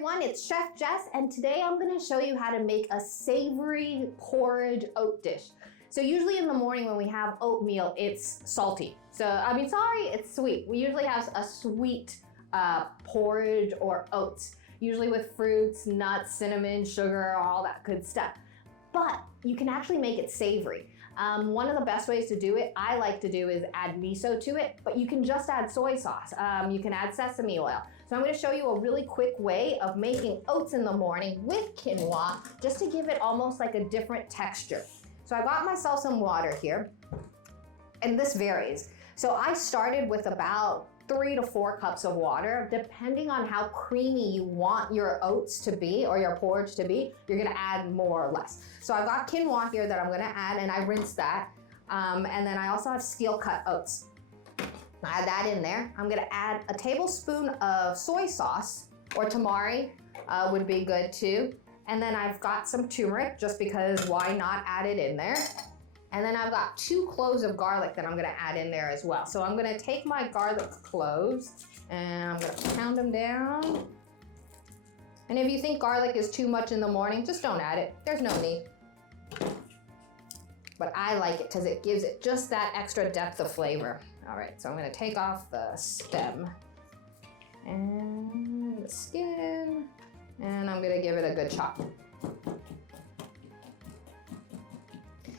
everyone, it's Chef Jess, and today I'm going to show you how to make a savory porridge oat dish. So usually in the morning when we have oatmeal, it's salty. It's sweet. We usually have a sweet porridge or oats, usually with fruits, nuts, cinnamon, sugar, all that good stuff. But you can actually make it savory. One of the best ways to do it, I like to do, is add miso to it, but you can just add soy sauce. You can add sesame oil. So I'm going to show you a really quick way of making oats in the morning with quinoa, just to give it almost like a different texture. So I got myself some water here, and this varies. So I started with about 3 to 4 cups of water, depending on how creamy you want your oats to be or your porridge to be. You're gonna add more or less. So I've got quinoa here that I'm gonna add, and I rinse that. And then I also have steel cut oats. I add that in there. I'm gonna add a tablespoon of soy sauce, or tamari would be good too. And then I've got some turmeric, just because why not add it in there. And then I've got 2 cloves of garlic that I'm gonna add in there as well. So I'm gonna take my garlic cloves and I'm gonna pound them down. And if you think garlic is too much in the morning, just don't add it. There's no need. But I like it because it gives it just that extra depth of flavor. All right, so I'm gonna take off the stem and the skin, and I'm gonna give it a good chop.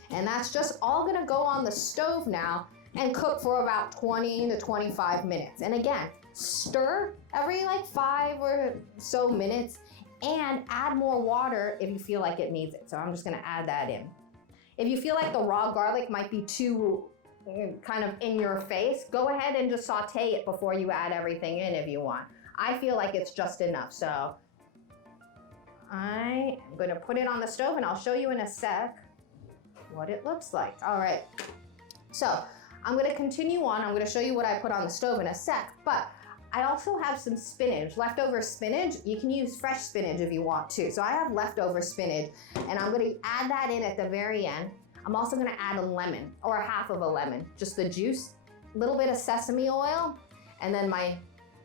And that's just all gonna go on the stove now and cook for about 20 to 25 minutes. And again, stir every like 5 or so minutes and add more water if you feel like it needs it. So I'm just gonna add that in. If you feel like the raw garlic might be too kind of in your face, go ahead and just saute it before you add everything in if you want. I feel like it's just enough, so I am gonna put it on the stove and I'll show you in a sec what it looks like. All right, so I'm gonna continue on. I'm gonna show you what I put on the stove in a sec, but I also have some spinach, leftover spinach. You can use fresh spinach if you want to. So I have leftover spinach, and I'm gonna add that in at the very end. I'm also gonna add a lemon, or half of a lemon, just the juice, a little bit of sesame oil, and then my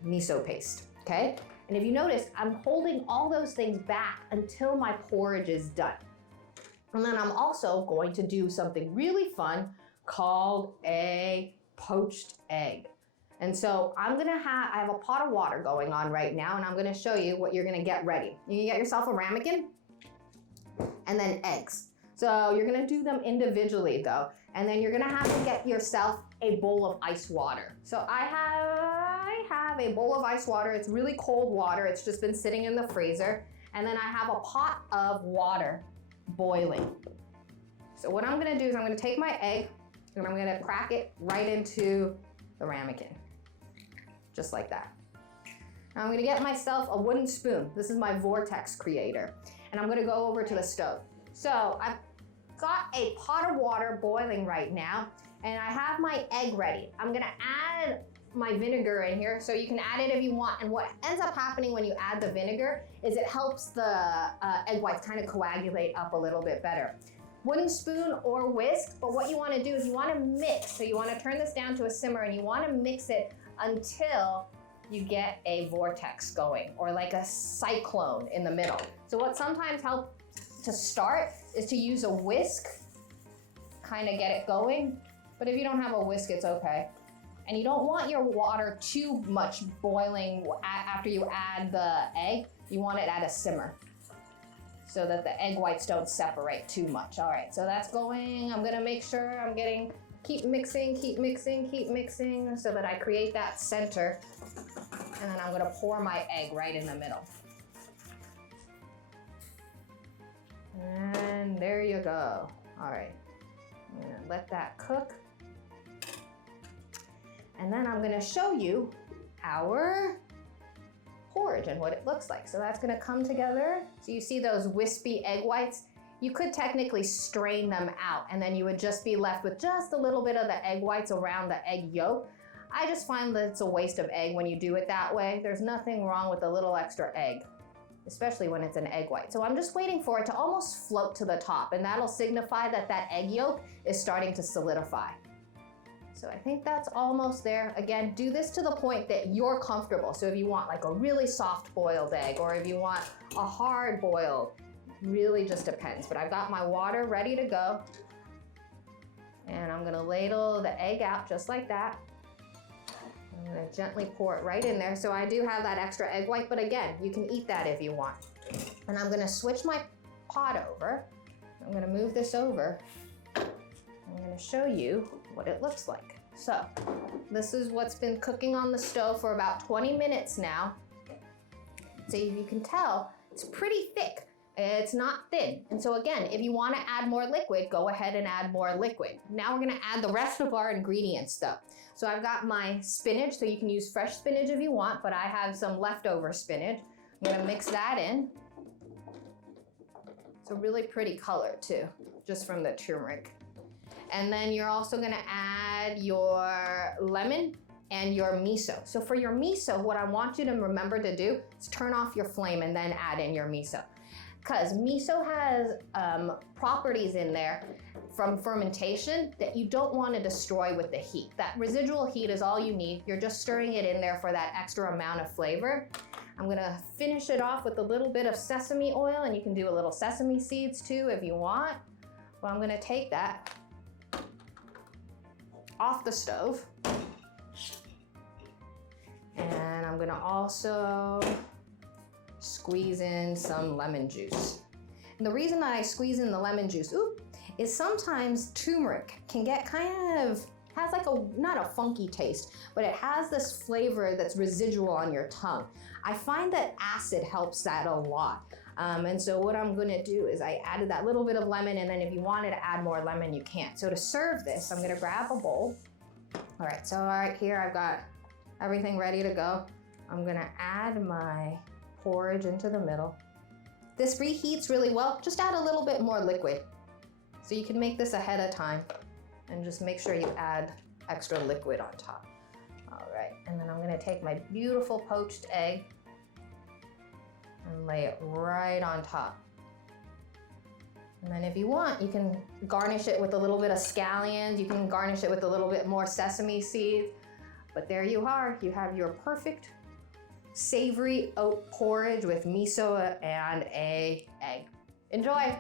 miso paste, okay? And if you notice, I'm holding all those things back until my porridge is done. And then I'm also going to do something really fun called a poached egg. And so I have a pot of water going on right now, and I'm gonna show you what you're gonna get ready. You can get yourself a ramekin and then eggs. So you're gonna do them individually though, and then you're gonna have to get yourself a bowl of ice water. So I have a bowl of ice water. It's really cold water. It's just been sitting in the freezer. And then I have a pot of water boiling. So what I'm gonna do is I'm gonna take my egg and I'm gonna crack it right into the ramekin, just like that. Now I'm gonna get myself a wooden spoon. This is my vortex creator. And I'm gonna go over to the stove. So I've got a pot of water boiling right now, and I have my egg ready. I'm gonna add my vinegar in here, so you can add it if you want. And what ends up happening when you add the vinegar is it helps the egg whites kind of coagulate up a little bit better. Wooden spoon or whisk, but what you wanna do is you wanna mix. So you wanna turn this down to a simmer and you wanna mix it until you get a vortex going, or like a cyclone in the middle. So what sometimes helps to start is to use a whisk, kind of get it going. But if you don't have a whisk, it's okay. And you don't want your water too much boiling after you add the egg. You want it at a simmer so that the egg whites don't separate too much. All right, so that's going. I'm gonna make sure I'm keep mixing so that I create that center. And then I'm gonna pour my egg right in the middle. And there you go. All right, I'm gonna let that cook. And then I'm gonna show you our porridge and what it looks like. So that's gonna come together. So you see those wispy egg whites? You could technically strain them out, and then you would just be left with just a little bit of the egg whites around the egg yolk. I just find that it's a waste of egg when you do it that way. There's nothing wrong with a little extra egg, especially when it's an egg white. So I'm just waiting for it to almost float to the top, and that'll signify that that egg yolk is starting to solidify. So I think that's almost there. Again, do this to the point that you're comfortable. So if you want like a really soft boiled egg, or if you want a hard boiled, really just depends. But I've got my water ready to go. And I'm gonna ladle the egg out just like that. I'm gonna gently pour it right in there. So I do have that extra egg white, but again, you can eat that if you want. And I'm gonna switch my pot over. I'm gonna move this over. I'm gonna show you what it looks like. So this is what's been cooking on the stove for about 20 minutes now. So you can tell it's pretty thick. It's not thin. And so again, if you want to add more liquid, go ahead and add more liquid. Now we're going to add the rest of our ingredients though. So I've got my spinach, so you can use fresh spinach if you want, but I have some leftover spinach. I'm going to mix that in. It's a really pretty color too, just from the turmeric. And then you're also gonna add your lemon and your miso. So for your miso, what I want you to remember to do is turn off your flame and then add in your miso. Because miso has properties in there from fermentation that you don't want to destroy with the heat. That residual heat is all you need. You're just stirring it in there for that extra amount of flavor. I'm gonna finish it off with a little bit of sesame oil, and you can do a little sesame seeds too if you want. Well, I'm gonna take that off the stove. And I'm gonna also squeeze in some lemon juice. And the reason that I squeeze in the lemon juice, is sometimes turmeric can get has like not a funky taste, but it has this flavor that's residual on your tongue. I find that acid helps that a lot. And so what I'm gonna do is I added that little bit of lemon, and then if you wanted to add more lemon, you can. So to serve this, I'm gonna grab a bowl. All right, here I've got everything ready to go. I'm gonna add my porridge into the middle. This reheats really well. Just add a little bit more liquid. So you can make this ahead of time and just make sure you add extra liquid on top. All right, and then I'm gonna take my beautiful poached egg and lay it right on top. And then if you want, you can garnish it with a little bit of scallions. You can garnish it with a little bit more sesame seeds. But there you are. You have your perfect savory oat porridge with miso and an egg. Enjoy.